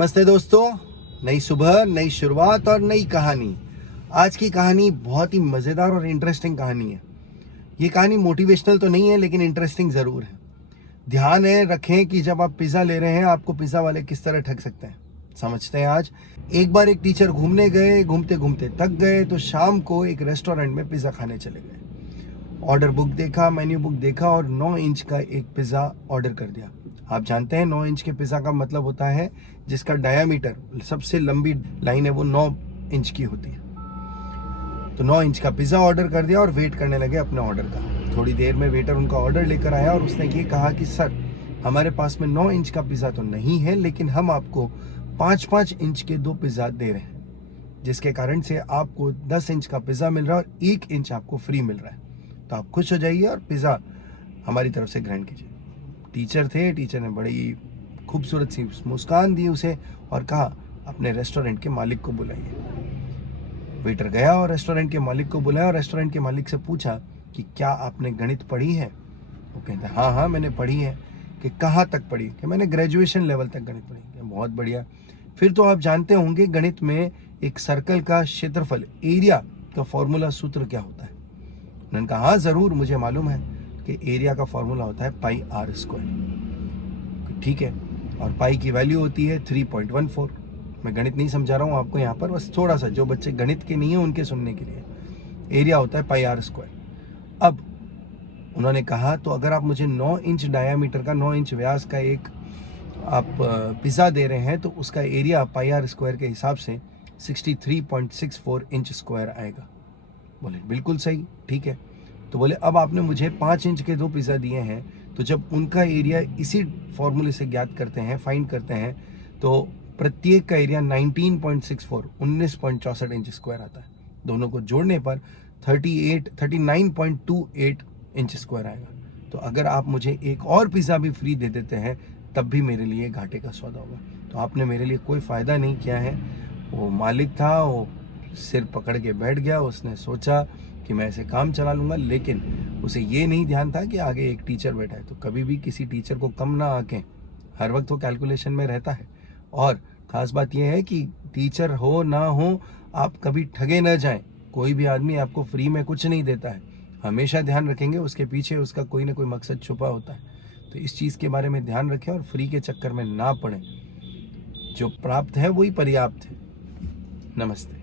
नमस्ते दोस्तों, नई सुबह, नई शुरुआत और नई कहानी। आज की कहानी बहुत ही मज़ेदार और इंटरेस्टिंग कहानी है। ये कहानी मोटिवेशनल तो नहीं है लेकिन इंटरेस्टिंग ज़रूर है। ध्यान है रखें कि जब आप पिज़्ज़ा ले रहे हैं आपको पिज़्ज़ा वाले किस तरह ठग सकते हैं। समझते हैं आज। एक बार एक टीचर घूमने गए, घूमते घूमते थक गए तो शाम को एक रेस्टोरेंट में पिज़्ज़ा खाने चले गए। ऑर्डर बुक देखा, मेन्यू बुक देखा और 9 इंच का एक पिज़्ज़ा ऑर्डर कर दिया। आप जानते हैं 9 इंच के पिज़्ज़ा का मतलब होता है जिसका डायामीटर, सबसे लंबी लाइन है वो 9 इंच की होती है। तो 9 इंच का पिज़्ज़ा ऑर्डर कर दिया और वेट करने लगे अपने ऑर्डर का। थोड़ी देर में वेटर उनका ऑर्डर लेकर आया और उसने ये कहा कि सर, हमारे पास में 9 इंच का पिज़्ज़ा तो नहीं है लेकिन हम आपको 5-5 इंच के 2 पिज़्ज़ा दे रहे हैं, जिसके कारण से आपको 10 इंच का पिज़्ज़ा मिल रहा है और 1 इंच आपको फ्री मिल रहा है। तो आप खुश हो जाइए और पिज़्ज़ा हमारी तरफ से ग्रहण कीजिए। टीचर थे, टीचर ने बड़ी खूबसूरत सी मुस्कान दी उसे और कहा अपने रेस्टोरेंट के मालिक को बुलाइए। वेटर गया और रेस्टोरेंट के मालिक को बुलाया और रेस्टोरेंट के मालिक से पूछा कि क्या आपने गणित पढ़ी है। वो कहते हाँ हाँ मैंने पढ़ी है। कि कहाँ तक पढ़ी? कि मैंने ग्रेजुएशन लेवल तक गणित पढ़ी। बहुत बढ़िया। फिर तो आप जानते होंगे गणित में एक सर्कल का क्षेत्रफल, एरिया का फॉर्मूला, सूत्र क्या होता है? उन्होंने कहा हाँ ज़रूर, मुझे मालूम है कि एरिया का फॉर्मूला होता है पाई आर स्क्वायर। ठीक है, और पाई की वैल्यू होती है 3.14। मैं गणित नहीं समझा रहा हूँ आपको यहाँ पर, बस थोड़ा सा जो बच्चे गणित के नहीं है उनके सुनने के लिए। एरिया होता है पाई आर स्क्वायर। अब उन्होंने कहा तो अगर आप मुझे 9 इंच डायामीटर का, 9 इंच व्यास का एक आप पिज़्ज़ा दे रहे हैं तो उसका एरिया पाई आर स्क्वायर के हिसाब से 63.64 इंच स्क्वायर आएगा। बोले बिल्कुल सही, ठीक है। तो बोले अब आपने मुझे 5 इंच के 2 पिज़्ज़ा दिए हैं, तो जब उनका एरिया इसी फॉर्मूले से ज्ञात करते हैं, फाइंड करते हैं, तो प्रत्येक का एरिया 19.64 इंच स्क्वायर आता है। दोनों को जोड़ने पर 39.28 इंच स्क्वायर आएगा। तो अगर आप मुझे एक और पिज़्ज़ा भी फ्री दे देते हैं तब भी मेरे लिए घाटे का सौदा होगा। तो आपने मेरे लिए कोई फ़ायदा नहीं किया है। वो मालिक था, वो सिर पकड़ के बैठ गया। उसने सोचा कि मैं ऐसे काम चला लूँगा, लेकिन उसे ये नहीं ध्यान था कि आगे एक टीचर बैठा है। तो कभी भी किसी टीचर को कम ना आके, हर वक्त वो कैलकुलेशन में रहता है। और ख़ास बात यह है कि टीचर हो ना हो, आप कभी ठगे ना जाएं। कोई भी आदमी आपको फ्री में कुछ नहीं देता है। हमेशा ध्यान रखेंगे उसके पीछे उसका कोई ना कोई मकसद छुपा होता है। तो इस चीज़ के बारे में ध्यान रखें और फ्री के चक्कर में ना पड़ें। जो प्राप्त है वही पर्याप्त है। नमस्ते।